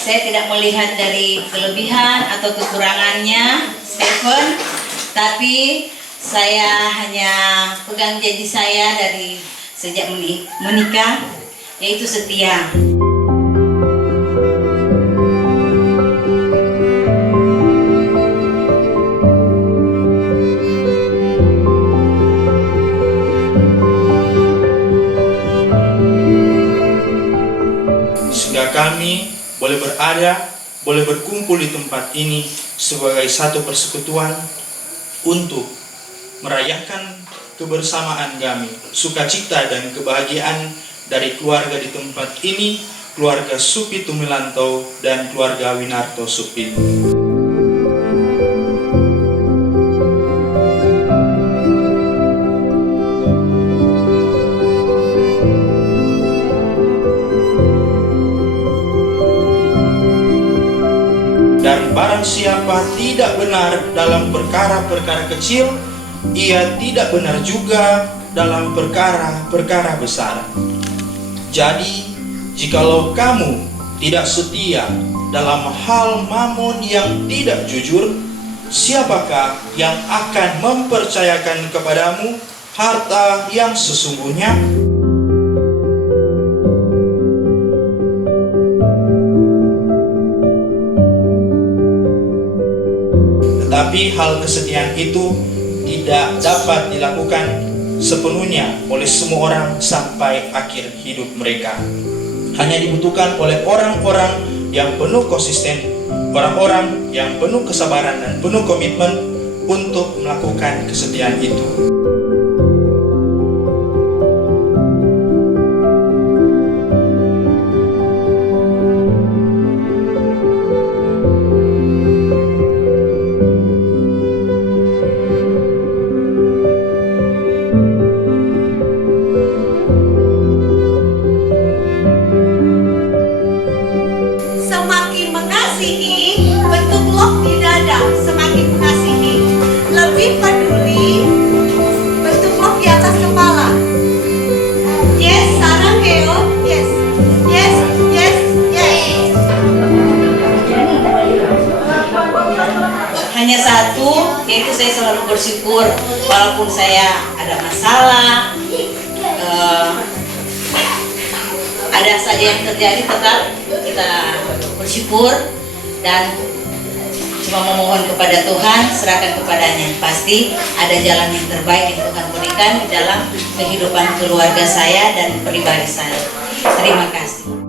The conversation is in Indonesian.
Saya tidak melihat dari kelebihan atau kekurangannya Stephen, tapi saya hanya pegang janji saya dari sejak menikah, yaitu setia. Sehingga kami boleh berada, boleh berkumpul di tempat ini sebagai satu persekutuan untuk merayakan kebersamaan kami, sukacita dan kebahagiaan dari keluarga di tempat ini, keluarga Supi Tumilanto dan keluarga Winarto Supi. Dan barang siapa tidak benar dalam perkara-perkara kecil, ia tidak benar juga dalam perkara-perkara besar. Jadi, jikalau kamu tidak setia dalam hal mamon yang tidak jujur, siapakah yang akan mempercayakan kepadamu harta yang sesungguhnya? Tetapi hal kesetiaan itu tidak dapat dilakukan sepenuhnya oleh semua orang sampai akhir hidup mereka. Hanya dibutuhkan oleh orang-orang yang penuh konsisten, orang-orang yang penuh kesabaran dan penuh komitmen untuk melakukan kesetiaan itu. Semakin mengasihi, bentuk lock di dada. Semakin mengasihi, lebih peduli, bentuk lock di atas kepala. Yes, sarang heo. Yes, yes, yes, yes. Hanya satu, yaitu saya selalu bersyukur walaupun saya ada masalah, ada saja yang terjadi, tetap kita bersyukur dan cuma memohon kepada Tuhan, serahkan kepadanya. Pasti ada jalan yang terbaik yang Tuhan berikan di dalam kehidupan keluarga saya dan pribadi saya. Terima kasih.